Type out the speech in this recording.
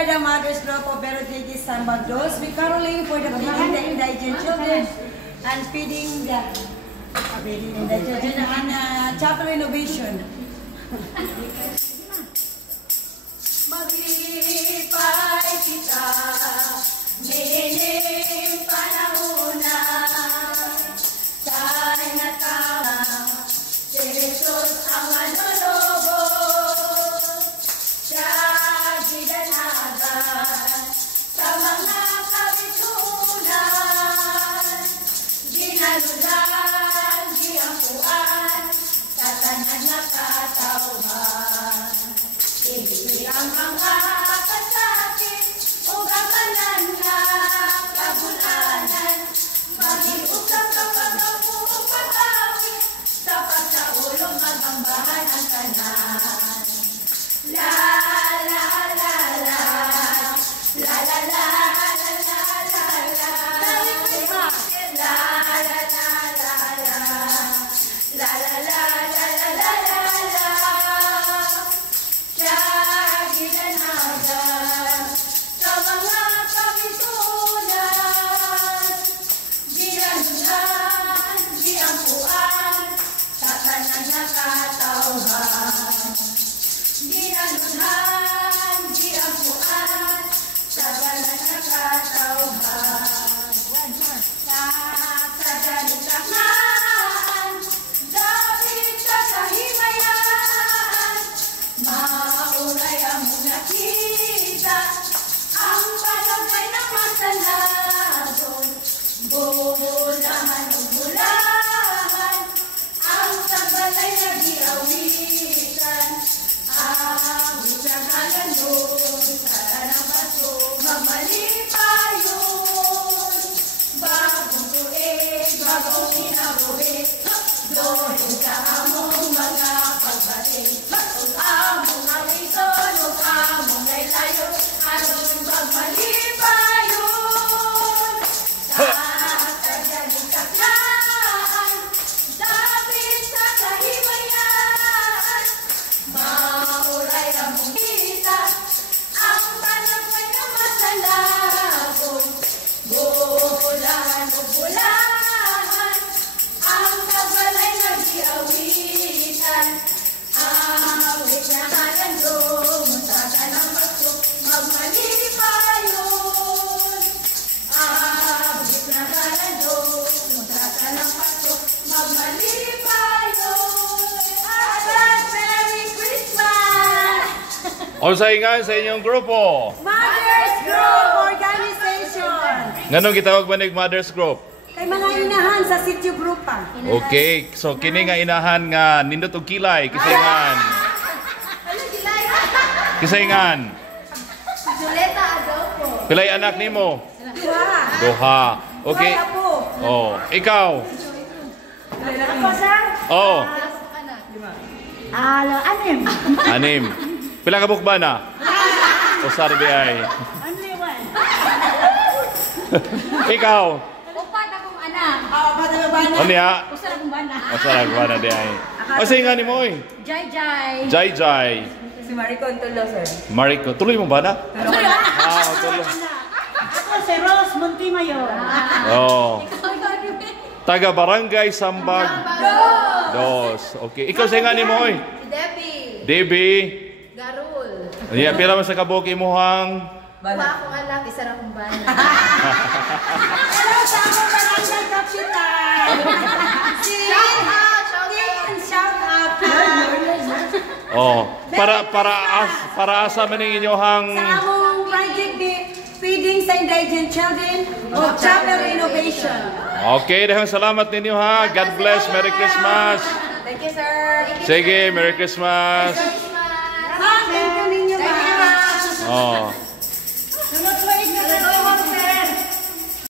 are the Mothers Group of Berotiki San Bagdos. We caroling for the feeding the indigent children and feeding the children and chapel renovation. Maglilipay kita, nining panahunan, tayo na tama, si Jesus ang manunubos, siya ginanagan, sa mga kabitunan, ginalunan, giangkuan, tatanan na katauhan. Ibig ang mga kasakit o gamanan na kabulanan, mag-iusap kapag ang pupapawin, sapat sa ulo magambahan ang tanan. La la la la, la la la la la la la, la la la la la, la la la la la la. O saingan sa inyong grupo? Mothers Group Organization. Nganong gitawag ba ning Mothers Group? Kay mga inahan sa sitio grupa. Okay, so kini nga inahan nga nindot og kilay kisayngan. Kisayngan. Julieta Adolfo. Pilay anak nimo? Duha. Okay. Oh, ikaw? Ako, sir? Oh. Anim. Anim. Pila ka bukba na? O sarbi ay. Only one. Ikaw? Upat akong anak. Ano niya? Usar akong bana. O sarbi ba na di ay? O saingan nimo oy? Jai Jai. Jai Jai. Si Maricon Tulo, sir. Mariko, tuloy mo ba na? Tuloy. Ako si Rose Montimayor. Oh. Taga Barangay Sambag Dos. Okay. Ikaw saingan nimo oy? Debbie. Debbie. Garul. Iya, pila man sa kabuk imuhang Kuha akong anak, isa ra akong bana. Hello sa akong barangay Kapitan. Shout out. Oh, para asa man ning inyohang Sa among project feeding sa indigent children of chapel renovation. Okay, dahang salamat ninyo ha. God bless. Merry Christmas. Thank you, sir. Sige, Merry Christmas. Thank you ninyo, ma'am. Oh.